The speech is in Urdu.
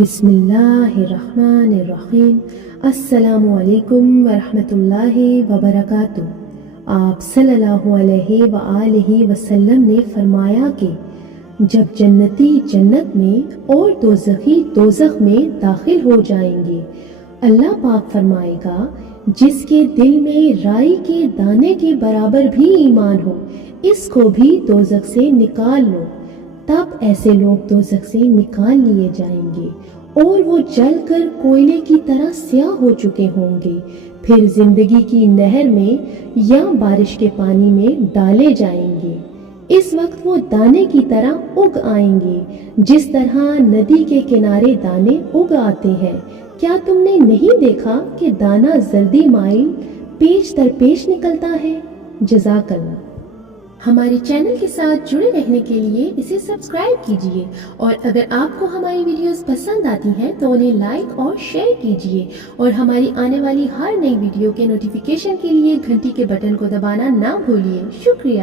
بسم اللہ الرحمن الرحیم۔ السلام علیکم ورحمۃ اللہ وبرکاتہ۔ آپ صلی اللہ علیہ وآلہ وسلم نے فرمایا کہ جب جنتی جنت میں اور دوزخی دوزخ میں داخل ہو جائیں گے، اللہ پاک فرمائے گا جس کے دل میں رائی کے دانے کے برابر بھی ایمان ہو، اس کو بھی دوزخ سے نکال لو۔ تب ایسے لوگ دوزخ سے نکال لیے جائیں گے اور وہ جل کر کوئلے کی طرح سیاہ ہو چکے ہوں گے، پھر زندگی کی نہر میں یا بارش کے پانی میں ڈالے جائیں گے۔ اس وقت وہ دانے کی طرح اگ آئیں گے، جس طرح ندی کے کنارے دانے اگ آتے ہیں۔ کیا تم نے نہیں دیکھا کہ دانہ زردی مائل پیچ در پیچ نکلتا ہے؟ جزاک اللہ۔ ہمارے چینل کے ساتھ جڑے رہنے کے لیے اسے سبسکرائب کیجیے، اور اگر آپ کو ہماری ویڈیوز پسند آتی ہیں تو انہیں لائک اور شیئر کیجیے، اور ہماری آنے والی ہر نئی ویڈیو کے نوٹیفیکیشن کے لیے گھنٹی کے بٹن کو دبانا نہ بھولیے۔ شکریہ۔